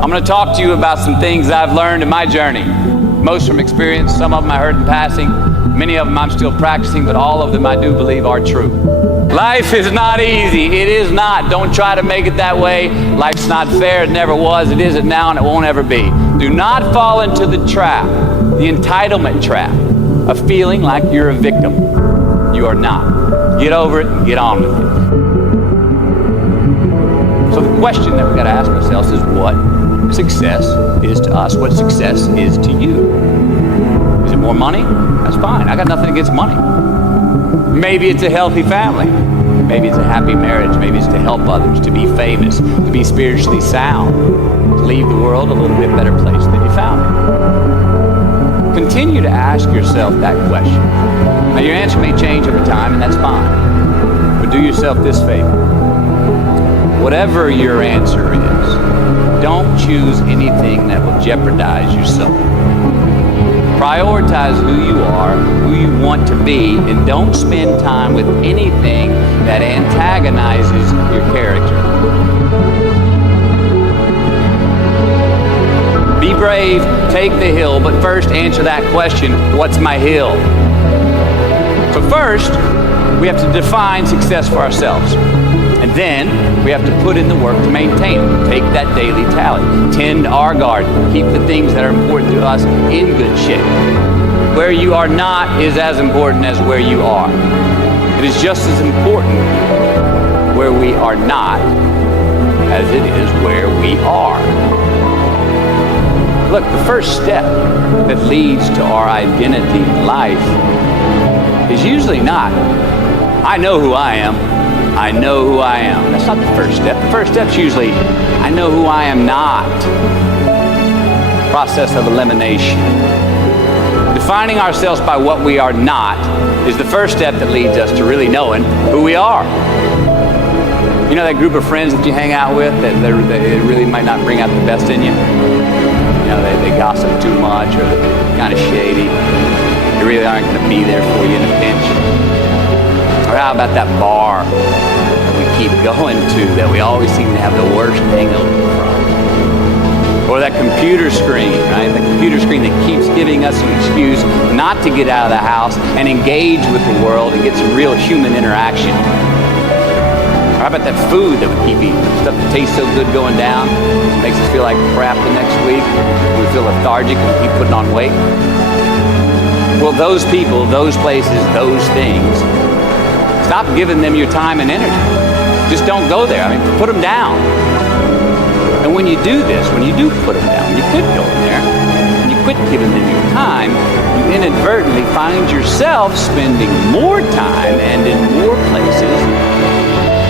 I'm going to talk to you about some things I've learned in my journey. Most from experience, some of them I heard in passing, many of them I'm still practicing, but all of them I do believe are true. Life is not easy. It is not. Don't try to make it that way. Life's not fair. It never was. It isn't now, and it won't ever be. Do not fall into the trap, the entitlement trap, of feeling like you're a victim. You are not. Get over it and get on with it. So the question that we've got to ask ourselves is what success is to us, what success is to you. Is it more money? That's fine. I got nothing against money. Maybe it's a healthy family. Maybe it's a happy marriage. Maybe it's to help others, to be famous, to be spiritually sound, to leave the world a little bit better place than you found it. Continue to ask yourself that question. Now your answer may change over time, and that's fine. But do yourself this favor. Whatever your answer is, don't choose anything that will jeopardize your soul. Prioritize who you are, who you want to be, and don't spend time with anything that antagonizes your character. Be brave, take the hill, but first answer that question, what's my hill? So first, we have to define success for ourselves. And then we have to put in the work to maintain it. Take that daily tally. Tend our garden. Keep the things that are important to us in good shape. Where you are not is as important as where you are. It is just as important where we are not as it is where we are. Look, the first step that leads to our identity in life is usually not, I know who I am. I know who I am. That's not the first step. The first step's usually, I know who I am not. Process of elimination. Defining ourselves by what we are not is the first step that leads us to really knowing who we are. You know that group of friends that you hang out with that they really might not bring out the best in you? You know, they gossip too much or they're kind of shady. They really aren't going to be there for you in a pinch. Or how about that bar that we keep going to that we always seem to have the worst hangover from? Or that computer screen, right? The computer screen that keeps giving us an excuse not to get out of the house and engage with the world and get some real human interaction. Or how about that food that we keep eating? Stuff that tastes so good going down, makes us feel like crap the next week. We feel lethargic and we keep putting on weight. Well, those people, those places, those things, stop giving them your time and energy. Just don't go there. I mean, put them down. And when you do this, when you do put them down, you quit going there, and you quit giving them your time, you inadvertently find yourself spending more time and in more places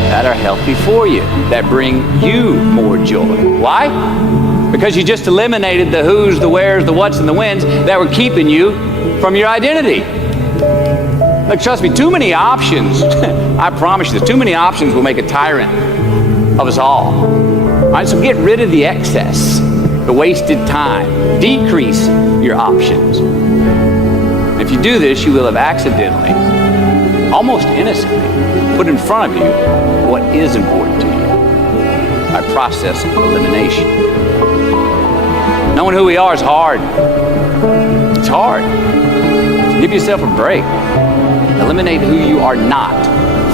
that are healthy for you, that bring you more joy. Why? Because you just eliminated the who's, the where's, the what's, and the when's that were keeping you from your identity. Look, trust me, too many options, I promise you this, too many options will make a tyrant of us all. All right, so get rid of the excess, the wasted time. Decrease your options. If you do this, you will have accidentally, almost innocently, put in front of you what is important to you by process of elimination. Knowing who we are is hard. It's hard. So give yourself a break. Eliminate who you are not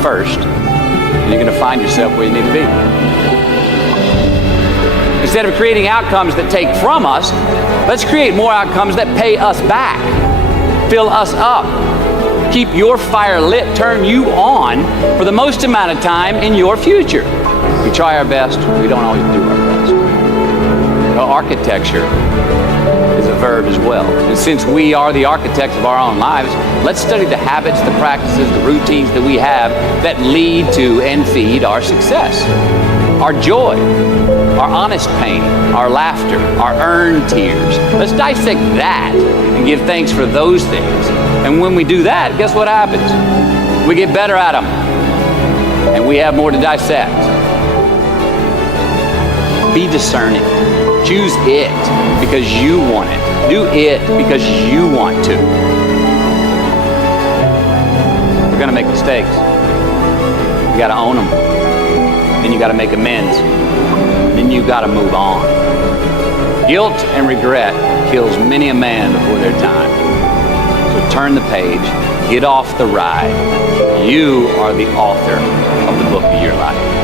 first, and you're going to find yourself where you need to be. Instead of creating outcomes that take from us, let's create more outcomes that pay us back, fill us up, keep your fire lit, turn you on for the most amount of time in your future. We try our best, we don't always do our best. Well, architecture is a verb as well. And since we are the architects of our own lives, let's study the habits, the practices, the routines that we have that lead to and feed our success, our joy, our honest pain, our laughter, our earned tears. Let's dissect that and give thanks for those things. And when we do that, guess what happens? We get better at them, and we have more to dissect. Be discerning. Choose it because you want it. Do it because you want to. We're going to make mistakes. You got to own them. Then you got to make amends. Then you got to move on. Guilt and regret kills many a man before their time. So turn the page, get off the ride. You are the author of the book of your life.